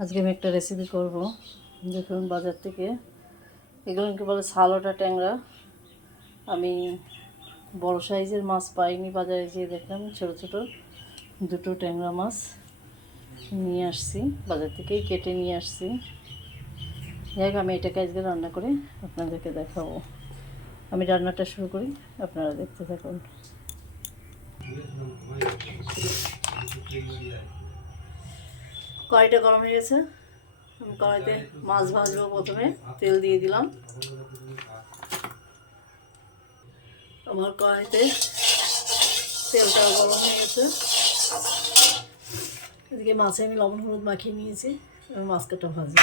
আজকে আমি একটা রেসিপি করব। দেখুন বাজার থেকে। এগুলোকে বলে সালোটা ট্যাংরা? আমি বড় সাইজের মাছ পাইনি বাজারে যেয়ে দেখলাম, ছোট ছোট দুটো ট্যাংরা মাছ নিয়ে আসছি, বাজার থেকেই কেটে নিয়ে আসছি। যাই আমি এটাকে আজকে রান্না করে আপনাদেরকে দেখাবো। আমি রান্নাটা শুরু করি, আপনারা দেখতে থাকুন। কড়াইটা গরম হয়ে গেছে। আমি কড়াইতে মাছ ভাজবো প্রথমে, তেল দিয়ে দিলাম। আমার কড়াইতে তেলটা গরম হয়ে গেছে। এদিকে মাছে আমি লবণ, হলুদ মাখিয়ে নিয়েছি আমি মাছ কাটা ভাজবো।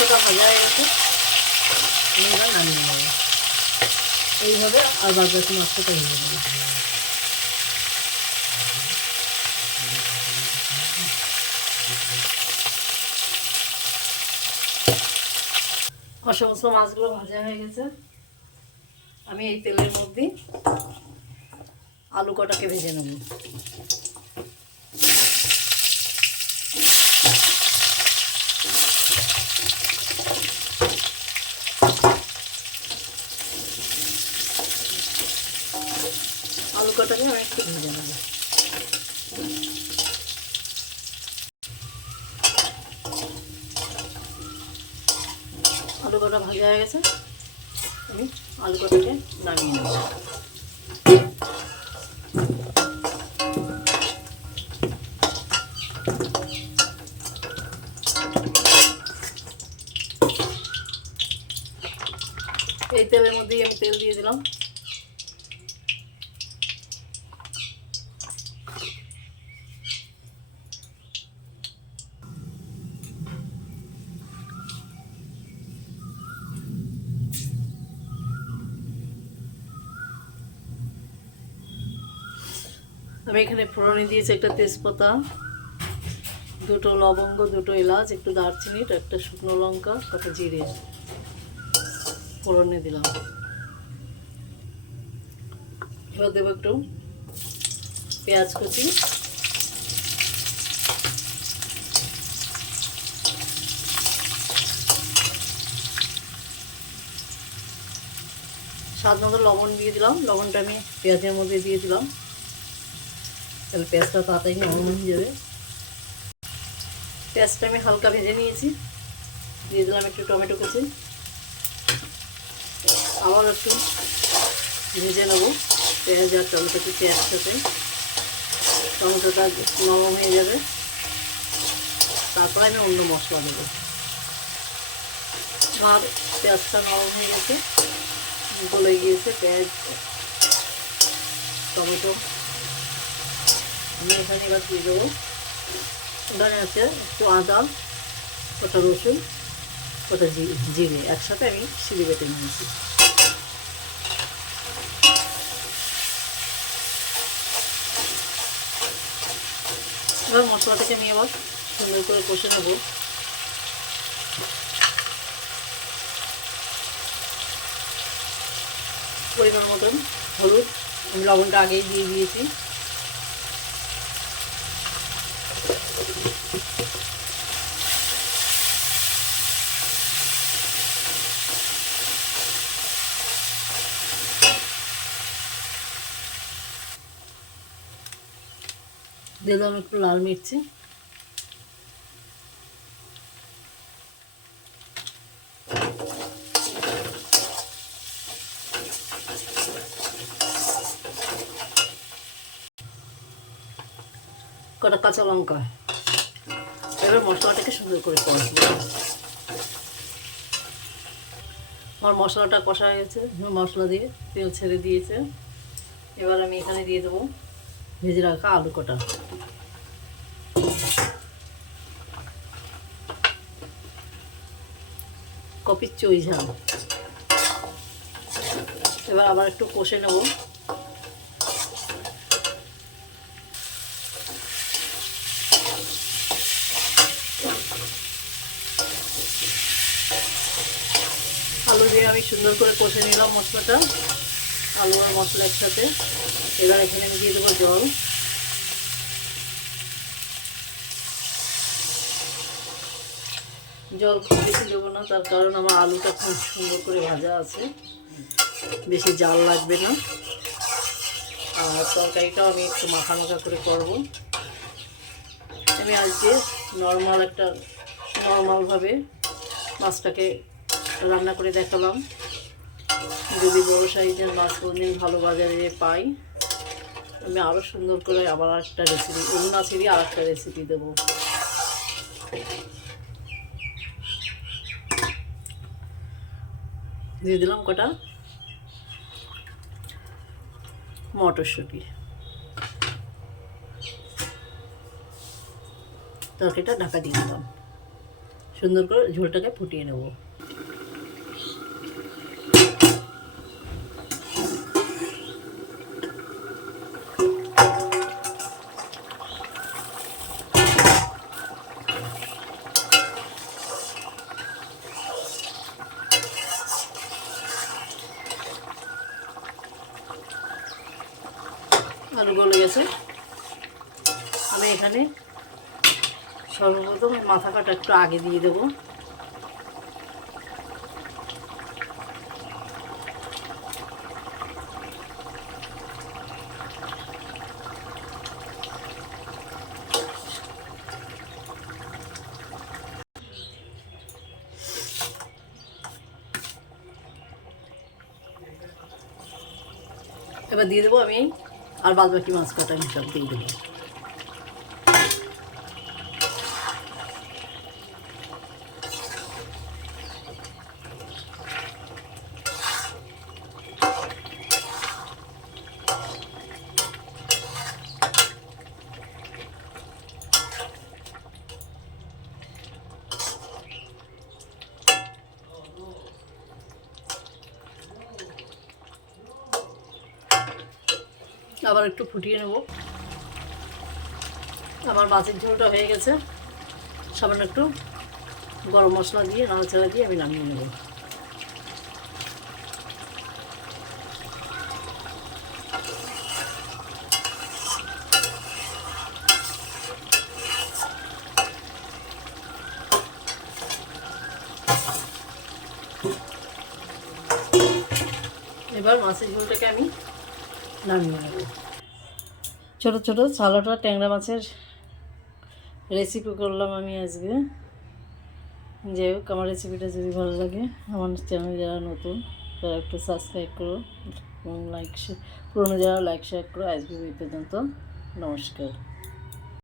মাছটা ভাজা হয়ে গেছে আমি এবার নামিয়ে নেব এইভাবে আর বাদ বাকি মাছটা হয়ে যাবে আমার মাছগুলো ভাজা হয়ে গেছে। আমি এই তেলের মধ্যে আলু কটাকে ভেজে নেব। আলু কটাকে আমি একটু ভেজে নেব আলু কটা ভাজা হয়ে গেছে? আমি আলু কটাকে নামিয়ে নেব। এই তেলের মধ্যেই আমি তেল দিয়ে দিলাম। আমি এখানে ফোড়নে দিয়েছি একটা তেজপাতা, দুটো লবঙ্গ, দুটো এলাচ, একটু দারচিনি একটা শুকনো লঙ্কা কটা জিরে। ফোড়নে দিলাম। এবার দেবো একটু পেঁয়াজ কুচি। স্বাদ মতো লবণ দিয়ে দিলাম। লবণটা আমি পেঁয়াজের মধ্যে দিয়ে দিলাম। তাহলে পেঁয়াজটা তাড়াতাড়ি নরম হয়ে যাবে। পেঁয়াজটা আমি হালকা ভেজে নিয়েছি। দিয়ে দিলাম একটু টমেটো কুচি। আবার একটু ভেজে নেব পেঁয়াজ আর টমেটো কুচি একসাথে। টমেটোটা নরম হয়ে যাবে। তারপরে আমি অন্য মশলা দেবো। আর পেঁয়াজটা নরম হয়ে গেছে। গলে গিয়েছে পেঁয়াজ, টমেটো। আমি এখানে এবার দিয়ে দেবো। এখানে আছে একটু আদা কটা রসুন, কটা জিরে। একসাথে আমি সিঁড়ি বেটে নিয়েছি। এবার মশলাটাকে আমি আবার সুন্দর করে কষে নেব। পরিমাণ মতন হলুদ। আমি লবণটা আগেই দিয়ে দিয়েছি। দিলাম একটু লাল মিরচি। কটা কাঁচা লঙ্কা। এবার মশলাটাকে সুন্দর করে কষবো। আমার মশলাটা কষা হয়ে গেছে মশলা দিয়ে তেল ছেড়ে দিয়েছে। এবার আমি এখানে দিয়ে দেবো ভেজে রাখা আলু কটা। কপির চই ঝাল। এবার আবার একটু কষে নেব আলু দিয়ে আমি সুন্দর করে কষে নিলাম মশলাটা, আলু আর মশলা একসাথে। এবার এখানে আমি দিয়ে দেবো জল। জল খুব বেশি দেবো না, তার কারণ আমার আলুটা খুব সুন্দর করে ভাজা আছে। বেশি জাল লাগবে না। আর তরকারিটাও আমি একটু মাখা মাখা করে করব। আমি আজকে নর্মাল একটা নর্মালভাবে মাছটাকে রান্না করে দেখালাম। যদি বড় সাইজের মাছ কোনদিন ভালো বাজারে পাই, আমি আরও সুন্দর করে আবার একটা রেসিপি অন্য মাছেরই আর একটা রেসিপি দেবো। দিয়ে দিলাম কটা? মটরশুঁটি। তরকারিটা ঢাকা দিয়ে দিলাম। সুন্দর করে ঝোলটাকে ফুটিয়ে নেব। আলু গলে গেছে আমি এখানে সর্বপ্রথম মাথা কাটা একটু আগে দিয়ে দেবো। এবার দিয়ে দেবো আমি আর বাদ বাকি মাছ কটা আমি সব দিয়ে দেবো আবার একটু ফুটিয়ে নেব। আমার মাছের ঝোলটা হয়ে গেছে। সামান্য একটু গরম মশলা দিয়ে, নাড়াচাড়া দিয়ে আমি নামিয়ে নেব। এবার মাছের ঝোলটাকে আমি নামিয়ে নেব। ছোটো ছোটো ছালোটা ট্যাংরা মাছের রেসিপি করলাম আমি আজকে। যাই হোক, আমার রেসিপিটা যদি ভালো লাগে, আমার চ্যানেল যারা নতুন, তারা একটু সাবস্ক্রাইব করো লাইক পুরনো যারা লাইক শেয়ার করো আজকে এই পর্যন্ত নমস্কার।